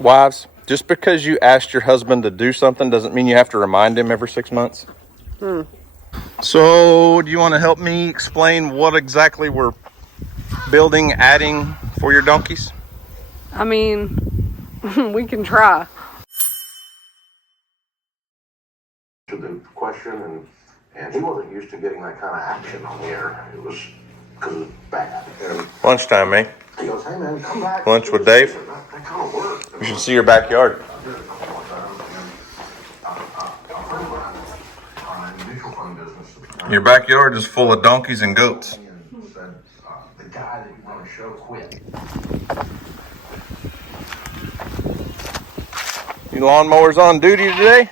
Wives, just because you asked your husband to do something doesn't mean you have to remind him every 6 months. So, do you want to help me explain what exactly we're building, adding for your donkeys? I mean, we can try. To the question, and he wasn't used to getting that kind of action on the air. It was because it was bad. And Lunchtime, eh? he goes, "Hey man, come back." Lunch with Dave? That kind of worked. You should see your backyard. Mutual fund business. Your backyard is full of donkeys and goats. Said, the guy that you run a show quit. You lawnmowers on duty today?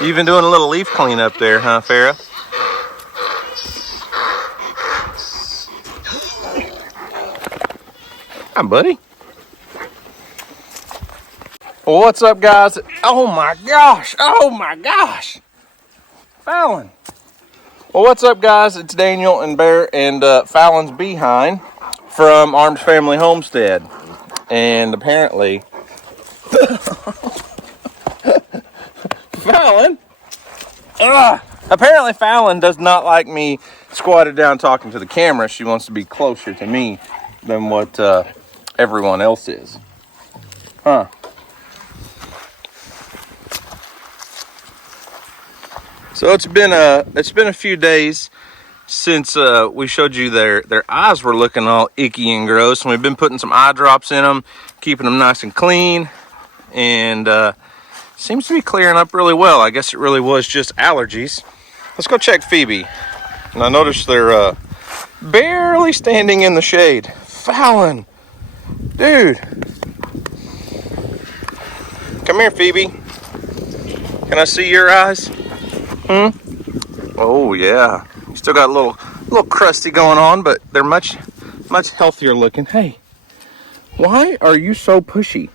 You even doing a little leaf cleanup there, huh, Farrah? Hi, buddy. Well, what's up, guys? Oh my gosh! Oh my gosh! Fallon. Well, what's up, guys? It's Daniel and Bear and Fallon's behind from Arms Family Homestead, and apparently, Fallon. Apparently, Fallon does not like me squatted down talking to the camera. She wants to be closer to me than what everyone else is, huh? So it's been a few days since we showed you their eyes were looking all icky and gross, and we've been putting some eye drops in them, keeping them nice and clean, and seems to be clearing up really well. I guess it really was just allergies. Let's go check Phoebe. And I noticed they're barely standing in the shade. Fallon, dude, come here, Phoebe. Can I see your eyes? Oh yeah, you still got a little crusty going on, but they're much healthier looking. Hey, why are you so pushy?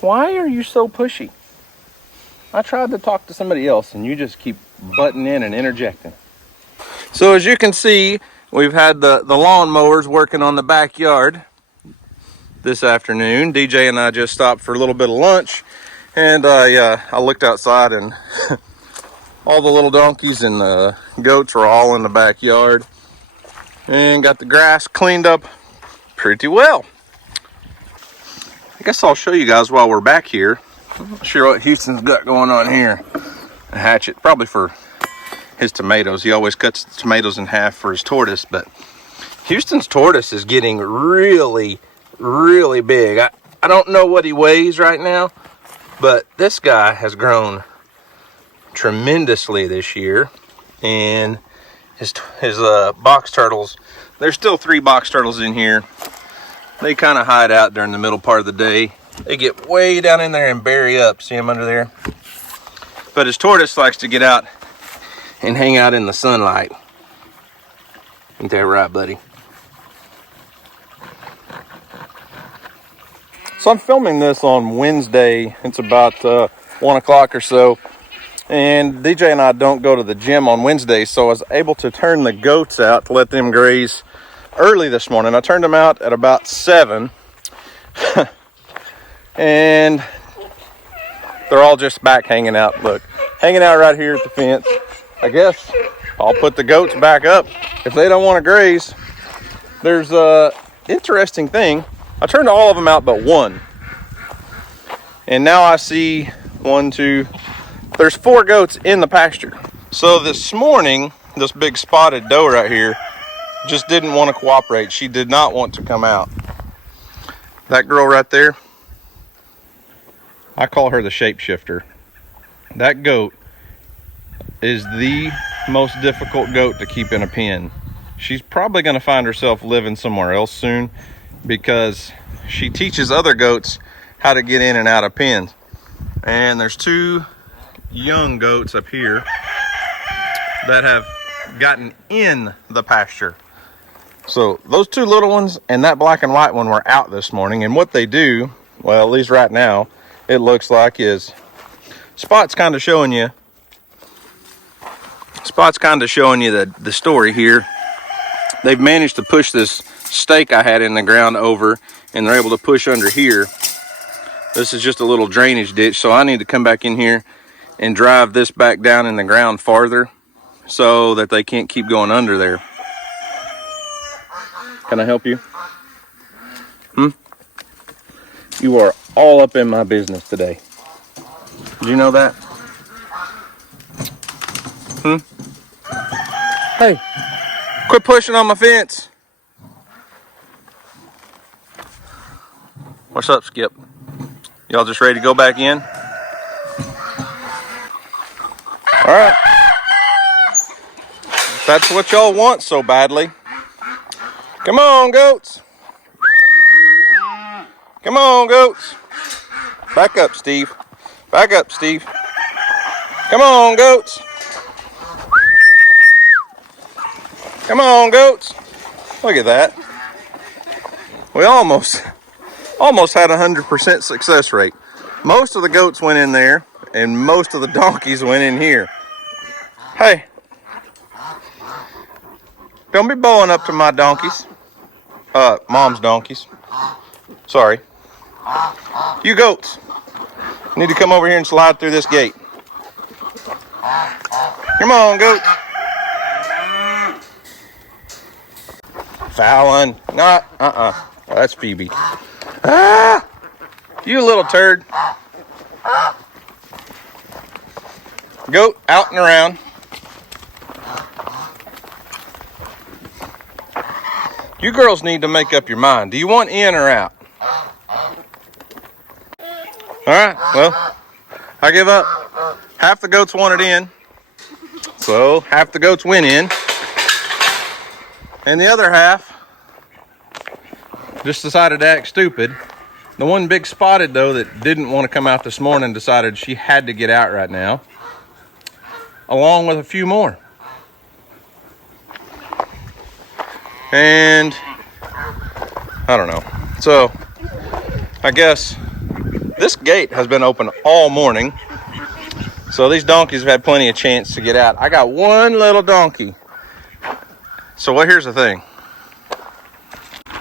Why are you so pushy? I tried to talk to somebody else and you just keep butting in and interjecting. So as you can see, we've had the lawn mowers working on the backyard this afternoon. DJ and I just stopped for a little bit of lunch. And I looked outside and all the little donkeys and goats were all in the backyard. And got the grass cleaned up pretty well. I guess I'll show you guys while we're back here. I'm not sure what Houston's got going on here. A hatchet, probably for his tomatoes. He always cuts the tomatoes in half for his tortoise. But Houston's tortoise is getting really, really big. I don't know what he weighs right now. But this guy has grown tremendously this year, and his box turtles, there's still 3 box turtles in here. They kind of hide out during the middle part of the day. They get way down in there and bury up. See them under there? But his tortoise likes to get out and hang out in the sunlight. Ain't that right, buddy? So I'm filming this on Wednesday. It's about 1 o'clock or so. And DJ and I don't go to the gym on Wednesdays, so I was able to turn the goats out to let them graze early this morning. I turned them out at about 7. And they're all just back hanging out. Look, hanging out right here at the fence. I guess I'll put the goats back up if they don't want to graze. There's a interesting thing. I turned all of them out but 1. And now I see 1, 2, there's 4 goats in the pasture. So this morning, this big spotted doe right here just didn't want to cooperate. She did not want to come out. That girl right there, I call her the shapeshifter. That goat is the most difficult goat to keep in a pen. She's probably going to find herself living somewhere else soon, because she teaches other goats how to get in and out of pens. And there's 2 young goats up here that have gotten in the pasture. So those 2 little ones and that black and white one were out this morning. And what they do, well, at least right now, it looks like is Spot's kind of showing you the story here. they've managed to push this stake I had in the ground over, and they're able to push under here. This is just a little drainage ditch, so I need to come back in here and drive this back down in the ground farther so that they can't keep going under there. Can I help you? You are all up in my business today. Did you know that? Hey, quit pushing on my fence. What's up, Skip? Y'all just ready to go back in? All right. If that's what y'all want so badly. Come on, goats. Come on, goats. Back up, Steve. Back up, Steve. Come on, goats. Come on, goats. Look at that. We almost had 100% success rate. Most of the goats went in there, and most of the donkeys went in here. Hey, don't be bowing up to my donkeys. Mom's donkeys. Sorry. You goats need to come over here and slide through this gate. Come on, goats. Fallon. Not, Oh, that's Phoebe. Ah! You little turd. Goat out and around. You girls need to make up your mind. Do you want in or out? Alright, well, I give up. Half the goats wanted in, so half the goats went in. And the other half just decided to act stupid. The one big spotted, though, that didn't want to come out this morning decided she had to get out right now, along with a few more. And I don't know. So I guess this gate has been open all morning, so these donkeys have had plenty of chance to get out. I got one little donkey. So here's the thing.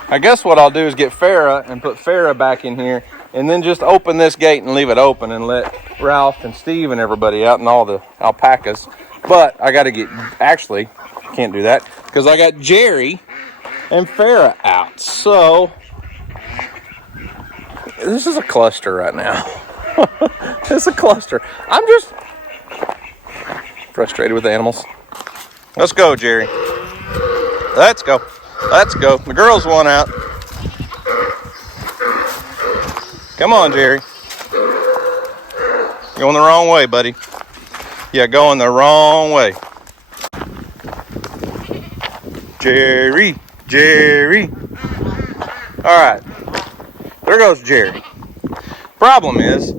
I guess what I'll do is get Farrah and put Farrah back in here, and then just open this gate and leave it open and let Ralph and Steve and everybody out and all the alpacas. But I got to get, actually, can't do that because I got Jerry and Farrah out. So this is a cluster right now. It's a cluster. I'm just frustrated with the animals. Let's go, Jerry. Let's go. Let's go. The girls want out. Come on, Jerry. Going the wrong way, buddy. Yeah, going the wrong way. Jerry. Jerry. All right. There goes Jerry. Problem is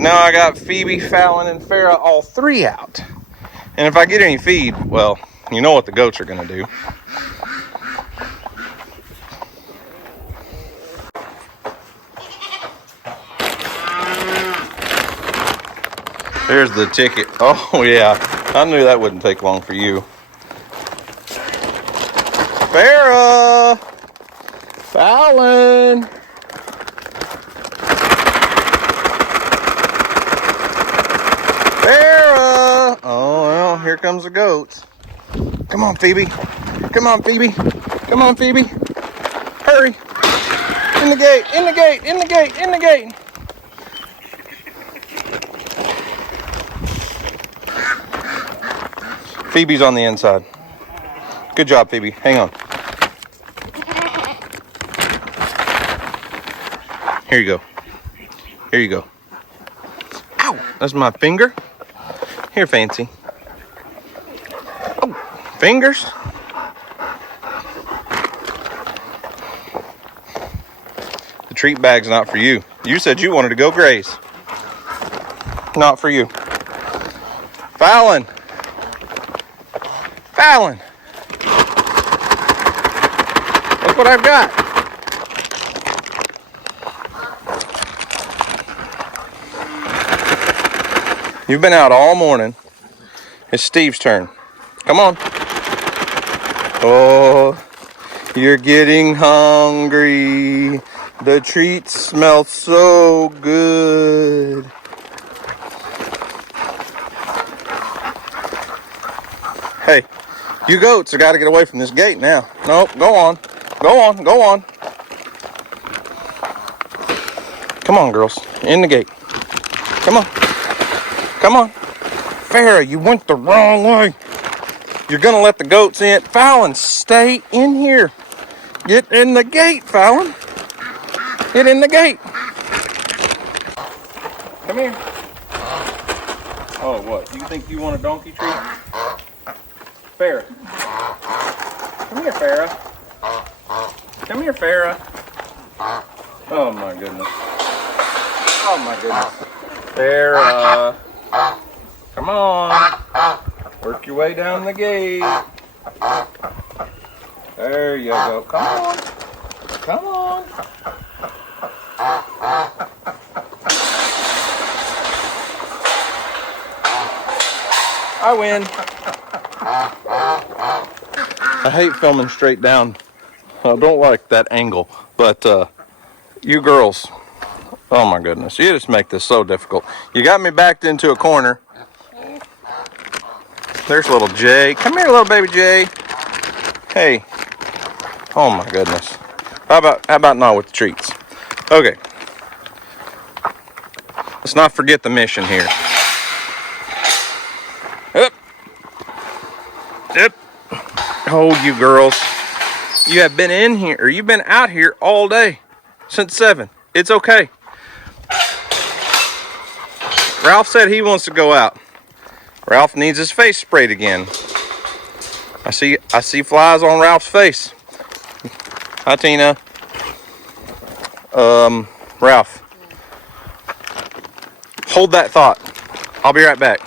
now I got Phoebe, Fallon, and Farrah all three out. And if I get any feed, well, you know what the goats are going to do. There's the ticket. Oh, yeah. I knew that wouldn't take long for you. Farrah! Fallon! Farrah! Oh, well, here comes the goats. Come on, Phoebe. Come on, Phoebe. Come on, Phoebe. Hurry. In the gate, in the gate, in the gate, in the gate. Phoebe's on the inside. Good job, Phoebe. Hang on. Here you go. Here you go. Ow! That's my finger. Here, Fancy. Oh, fingers. The treat bag's not for you. You said you wanted to go graze. Not for you. Fallon. Fallon. Look what I've got. You've been out all morning. It's Steve's turn. Come on. Oh, You're getting hungry. The treats smell so good. Hey, you goats have got to get away from this gate now. Nope, go on. Go on, go on. Come on, girls. In the gate. Come on. Come on. Farrah, you went the wrong way. You're going to let the goats in. Fallon, stay in here. Get in the gate, Fallon. Get in the gate. Come here. Oh, what? You think you want a donkey treat? Farrah. Come here, Farrah. Come here, Farrah. Oh, my goodness. Oh, my goodness. Farrah. Come on. Work your way down the gate. There you go. Come on. Come on. I win. I hate filming straight down. I don't like that angle. But you girls, oh my goodness, you just make this so difficult. You got me backed into a corner. There's little Jay. Come here, little baby Jay. Hey. Oh my goodness. How about not with the treats? Okay. Let's not forget the mission here. Up. Up. Oh, you girls. You have been in here, or you've been out here all day since 7. It's okay. Ralph said he wants to go out. Ralph needs his face sprayed again. I see flies on Ralph's face. Hi, Tina. Ralph. Hold that thought. I'll be right back.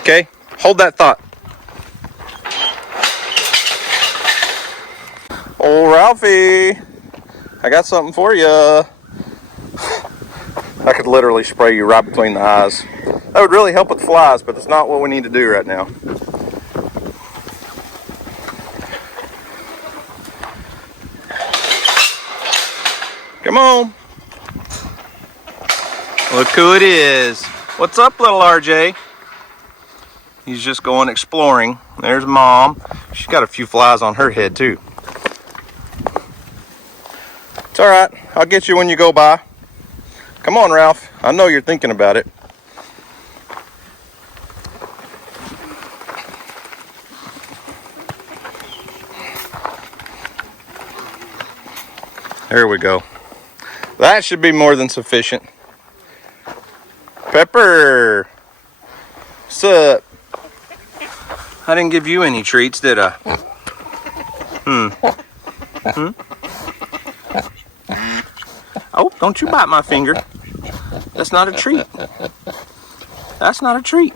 Okay? Hold that thought. Oh, Ralphie. I got something for you. I could literally spray you right between the eyes. That would really help with flies, but that's not what we need to do right now. Come on. Look who it is. What's up, little RJ? He's just going exploring. There's Mom. She's got a few flies on her head, too. It's all right. I'll get you when you go by. Come on, Ralph. I know you're thinking about it. There we go. That should be more than sufficient. Pepper. What's up? I didn't give you any treats, did I? Oh, don't you bite my finger. That's not a treat. That's not a treat.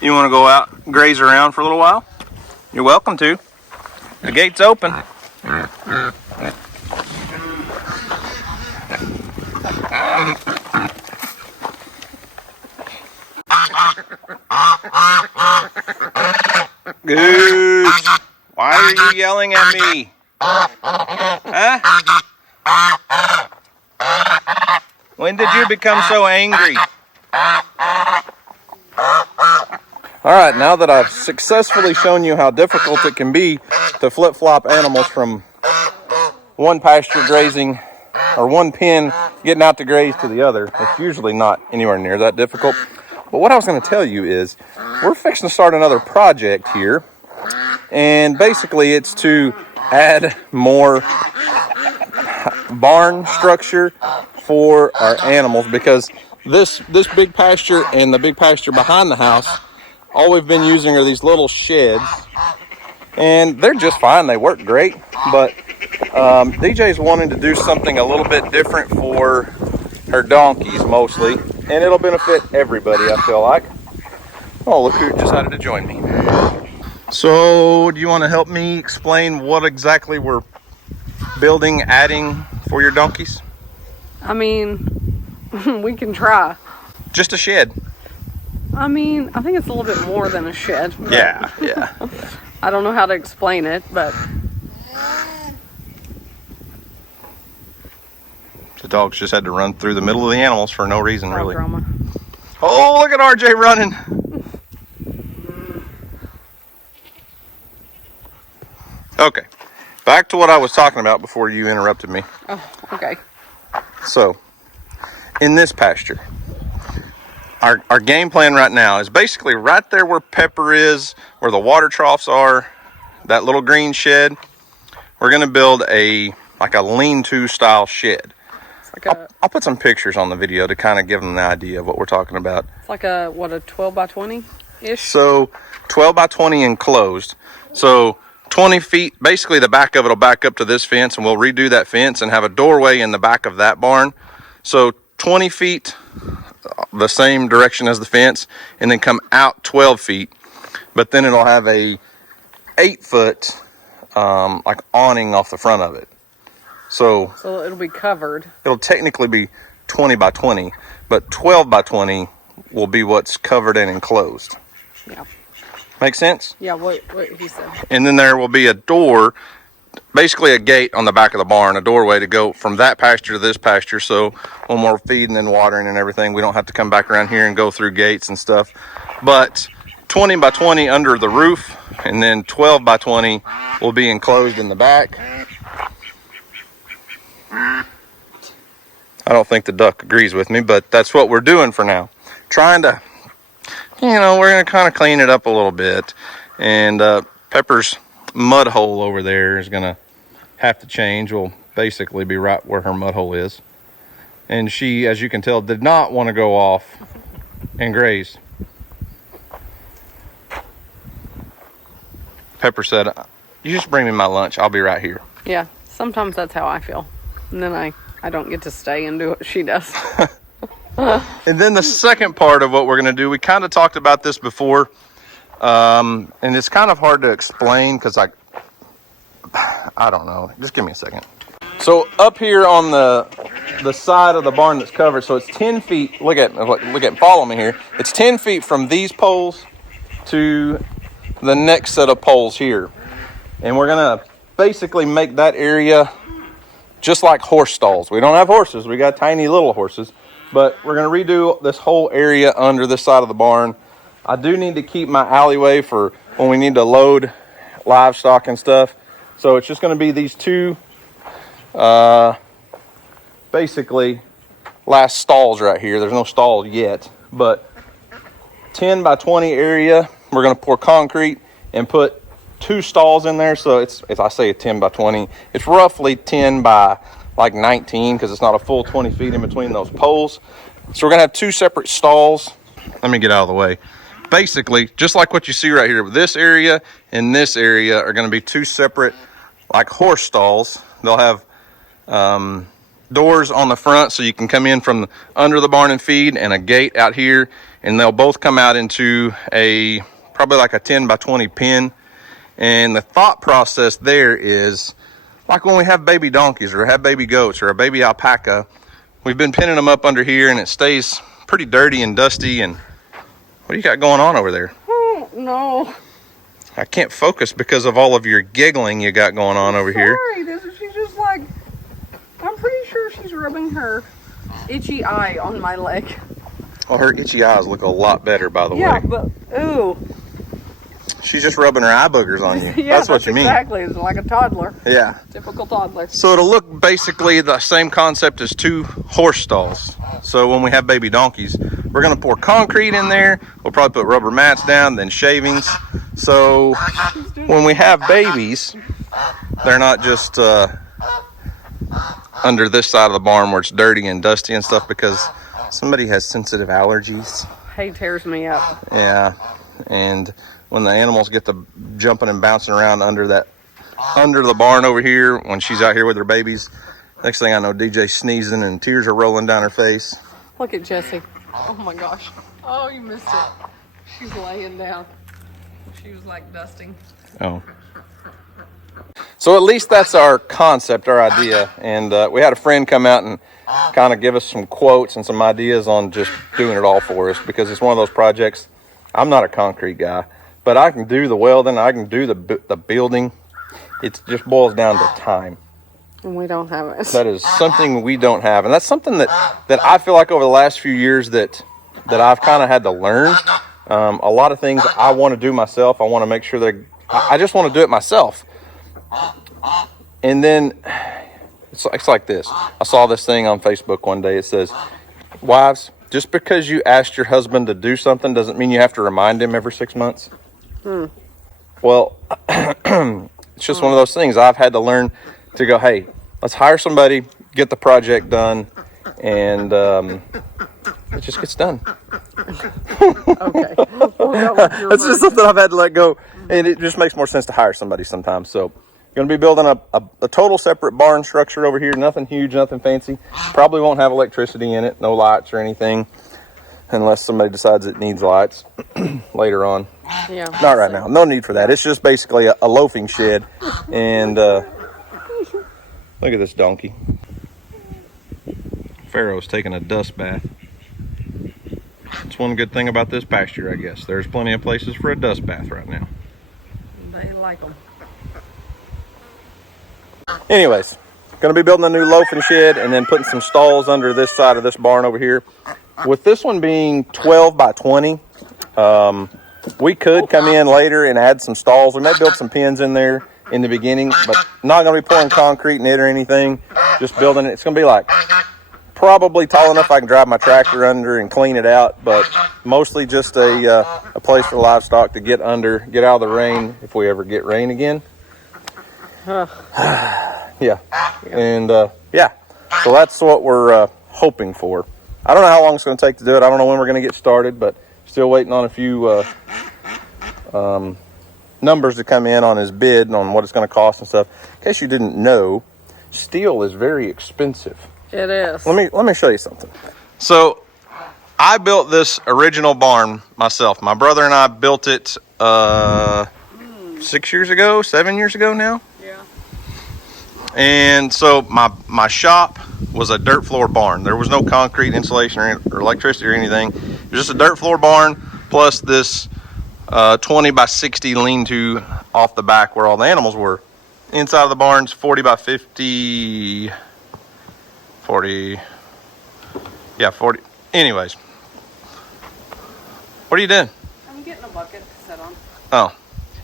You want to go out and graze around for a little while? You're welcome to. The gate's open. Goose, why are you yelling at me? Huh? When did you become so angry? Alright, now that I've successfully shown you how difficult it can be to flip-flop animals from one pasture grazing or one pen getting out to graze to the other, it's usually not anywhere near that difficult. But what I was going to tell you is we're fixing to start another project here, and basically it's to add more barn structure for our animals, because this big pasture and the big pasture behind the house, all we've been using are these little sheds, and they're just fine. They work great, but DJ's wanting to do something a little bit different for her donkeys mostly, and it'll benefit everybody, I feel like. Oh, look who decided to join me. So, do you want to help me explain what exactly we're building, adding for your donkeys? I mean, we can try. Just a shed. I mean, I think it's a little bit more than a shed. Yeah, yeah. I don't know how to explain it, but The dogs just had to run through the middle of the animals for no reason, really. drama. Oh, look at RJ running. Okay, back to what I was talking about before you interrupted me. Oh, okay. So, in this pasture, our game plan right now is basically right there where Pepper is, where the water troughs are, that little green shed. We're gonna build like a lean-to style shed. It's like I'll put some pictures on the video to kind of give them the idea of what we're talking about. it's like a 12 by 20 ish. So 12 by 20 enclosed. So 20 feet, basically the back of it will back up to this fence, and we'll redo that fence and have a doorway in the back of that barn. So 20 feet, the same direction as the fence, and then come out 12 feet. But then it'll have a 8-foot like awning off the front of it. So it'll be covered. It'll technically be 20 by 20, but 12 by 20 will be what's covered and enclosed. Yeah. Make sense? Yeah, what he said. And then there will be a door, basically a gate on the back of the barn, a doorway to go from that pasture to this pasture. So when we're feeding and watering and everything, we don't have to come back around here and go through gates and stuff. But 20 by 20 under the roof, and then 12 by 20 will be enclosed in the back. I don't think the duck agrees with me, but that's what we're doing for now. Trying to, we're going to kind of clean it up a little bit. And Pepper's mud hole over there is going to have to change. Will basically be right where her mud hole is. And she, as you can tell, did not want to go off and graze. Pepper said, "You just bring me my lunch. I'll be right here." Yeah, sometimes that's how I feel. And then I don't get to stay and do what she does. And then the second part of what we're going to do, we kind of talked about this before, and it's kind of hard to explain because I don't know. Just give me a second. So up here on the side of the barn that's covered, so it's 10 feet. Look at, follow me here. It's 10 feet from these poles to the next set of poles here. And we're going to basically make that area just like horse stalls. We don't have horses. We got tiny little horses. But we're going to redo this whole area under this side of the barn. I do need to keep my alleyway for when we need to load livestock and stuff. So it's just going to be these two, basically, last stalls right here. There's no stall yet. But 10 by 20 area, we're going to pour concrete and put 2 stalls in there. So it's, as I say, a 10 by 20. It's roughly 10 by like 19 because it's not a full 20 feet in between those poles. So we're going to have 2 separate stalls. Let me get out of the way. Basically, just like what you see right here, this area and this area are going to be 2 separate like horse stalls. They'll have doors on the front so you can come in from under the barn and feed, and a gate out here, and they'll both come out into a probably like a 10 by 20 pen. And the thought process there is like when we have baby donkeys or have baby goats or a baby alpaca, we've been pinning them up under here and it stays pretty dirty and dusty. And what do you got going on over there? Oh, no. I can't focus because of all of your giggling you got going on over here. Sorry, she's just like, I'm pretty sure she's rubbing her itchy eye on my leg. Well, her itchy eyes look a lot better, by the way. Yeah, but, ooh. She's just rubbing her eye boogers on you. Yeah, that's what you mean. Exactly. It's like a toddler. Yeah. Typical toddler. So it'll look basically the same concept as 2 horse stalls. So when we have baby donkeys, we're going to pour concrete in there. We'll probably put rubber mats down, then shavings. So when we have babies, they're not just under this side of the barn where it's dirty and dusty and stuff because somebody has sensitive allergies. Hay tears me up. Yeah. And when the animals get to jumping and bouncing around under the barn over here, when she's out here with her babies, next thing I know, DJ's sneezing and tears are rolling down her face. Look at Jessie. Oh my gosh. Oh, you missed it. She's laying down. She was like dusting. Oh. So So at least that's our concept, our idea. And we had a friend come out and kind of give us some quotes and some ideas on just doing it all for us, because it's one of those projects. I'm not a concrete guy, but I can do the welding, I can do the building. It just boils down to time. And we don't have it. That is something we don't have. And that's something that I feel like over the last few years that I've kind of had to learn. A lot of things I want to do myself. I want to make sure that I just want to do it myself. And then it's like this. I saw this thing on Facebook one day. It says, wives, just because you asked your husband to do something doesn't mean you have to remind him every 6 months. Well, it's just one of those things. I've had to learn to go, hey, let's hire somebody, get the project done, and it just gets done. Okay. We'll go with your That's just something I've had to let go, and it just makes more sense to hire somebody sometimes. So going to be building a total separate barn structure over here. Nothing huge, nothing fancy. Probably won't have electricity in it, no lights or anything, unless somebody decides it needs lights later on. Yeah. Not right now. No need for that. It's just basically a loafing shed. And look at this donkey. Pharaoh's taking a dust bath. That's one good thing about this pasture, I guess. There's plenty of places for a dust bath right now. They like them. Anyways, going to be building a new loafing shed and then putting some stalls under this side of this barn over here. With this one being 12 by 20, we could come in later and add some stalls. We may build some pens in there in the beginning, but not going to be pouring concrete in it or anything. Just building it. It's going to be like probably tall enough I can drive my tractor under and clean it out, but mostly just a place for livestock to get under, get out of the rain if we ever get rain again. Yeah. And yeah, so that's what we're hoping for. I don't know how long it's going to take to do it. I don't know when we're going to get started, but still waiting on a few numbers to come in on his bid on what it's going to cost and stuff. In case you didn't know, steel is very expensive. It is. Let me show you something. So I built this original barn myself. My brother and I built it 6 years ago, 7 years ago now. Yeah. And so my shop was a dirt floor barn. There was no concrete insulation or electricity or anything. It was just a dirt floor barn plus this 20 by 60 lean-to off the back where all the animals were. Inside of the barn's 40 by 50, 40, yeah, 40. Anyways, what are you doing? I'm getting a bucket to sit on. Oh,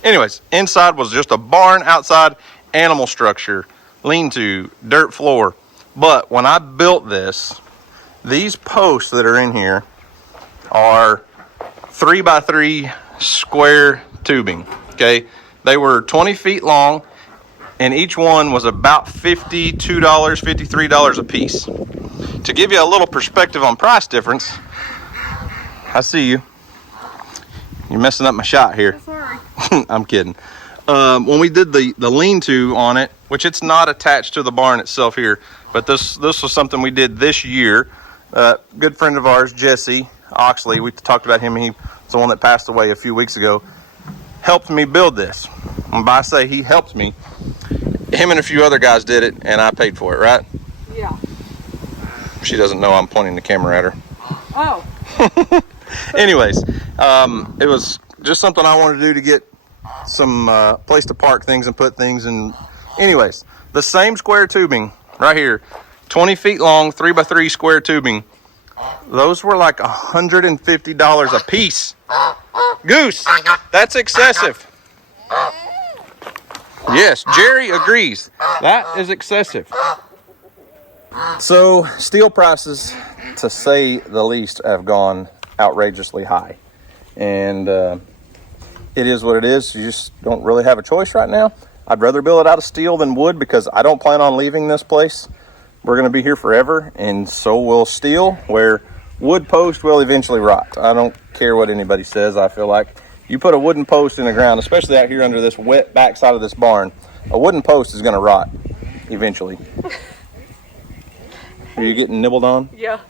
anyways, inside was just a barn, outside animal structure, lean-to, dirt floor. But when I built this, these posts that are in here are 3 by 3 square tubing. Okay, they were 20 feet long, and each one was about $52, $53 a piece. To give you a little perspective on price difference, I see you. You're messing up my shot here. Sorry. I'm kidding. When we did the lean-to on it, which it's not attached to the barn itself here, but this was something we did this year. Good friend of ours, Jesse Oxley, we talked about him. He was the one that passed away a few weeks ago. Helped me build this. And by say he helped me, him and a few other guys did it, and I paid for it, right? Yeah. She doesn't know I'm pointing the camera at her. Oh. Anyways, it was just something I wanted to do to get some place to park things and put things in. Anyways, the same square tubing right here, 20 feet long, 3 by 3 square tubing. Those were like $150 a piece. Goose, that's excessive. Yes, Jerry agrees. That is excessive. So steel prices, to say the least, have gone outrageously high. And it is what it is. You just don't really have a choice right now. I'd rather build it out of steel than wood because I don't plan on leaving this place. We're going to be here forever, and so will steel, where wood post will eventually rot. I don't care what anybody says. I feel like you put a wooden post in the ground, especially out here under this wet backside of this barn, a wooden post is going to rot eventually. Are you getting nibbled on? Yeah.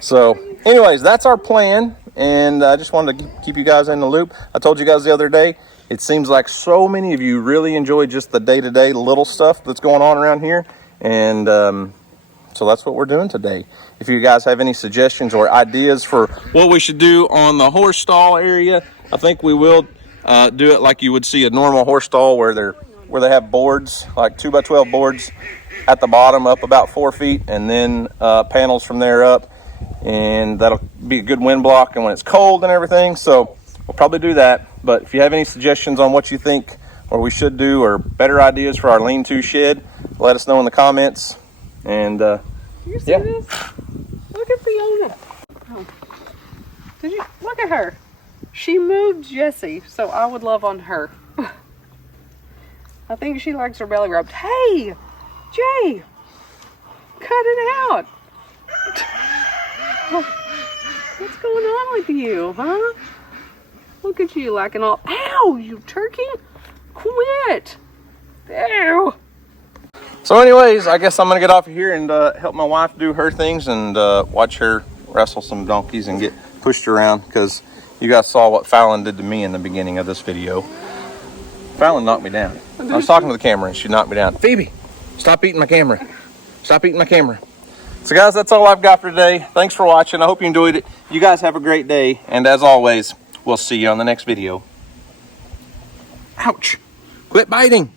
So anyways, that's our plan. and I just wanted to keep you guys in the loop. I told you guys the other day, it seems like so many of you really enjoy just the day-to-day little stuff that's going on around here, and so that's what we're doing today. If you guys have any suggestions or ideas for what we should do on the horse stall area, I think we will do it like you would see a normal horse stall where they have boards, like 2x12 boards at the bottom, up about 4 feet, and then panels from there up, and that'll be a good wind block and when it's cold and everything. So we'll probably do that. But if you have any suggestions on what you think or we should do, or better ideas for our lean-to shed, let us know in the comments. And you see this? Look at Fiona. Oh. Did you look at her? She moved Jessie, so I would love on her. I think she likes her belly rubbed. Hey, Jay, cut it out. What's going on with you, huh? Look at you like an all. Ow, you turkey! Quit! Ew. so anyways, I guess I'm gonna get off of here and help my wife do her things and watch her wrestle some donkeys and get pushed around, because you guys saw what Fallon did to me in the beginning of this video. Fallon knocked me down. I was talking to the camera and she knocked me down. Phoebe, stop eating my camera. Stop eating my camera. So guys, that's all I've got for today. Thanks for watching. I hope you enjoyed it. You guys have a great day. And as always, we'll see you on the next video. Ouch. Quit biting.